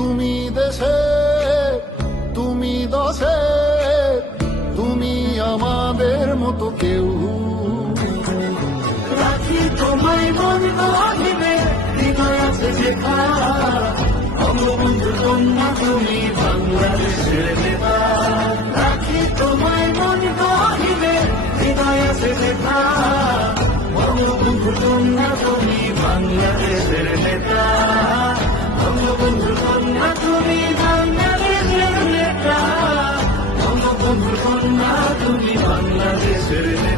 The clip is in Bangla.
তুমি দেশে, তুমি দশে, তুমি আমাদের মতো কেউ। রাখি তোমায় মন গহিনে, হৃদয় আছে যেখানে। বঙ্গবন্ধুর কন্যা তুমি বাংলাদেশের নেতা। রাখি তোমায় মন গহিনে, হৃদয় আছে যেখানে। বঙ্গবন্ধুর কন্যা তুমি বাংলাদেশের নেতা। বঙ্গবন্ধুর কন্যা তুমি বাংলাদেশের নেতা। বঙ্গবন্ধুর কন্যা তুমি বাংলাদেশের নেতা।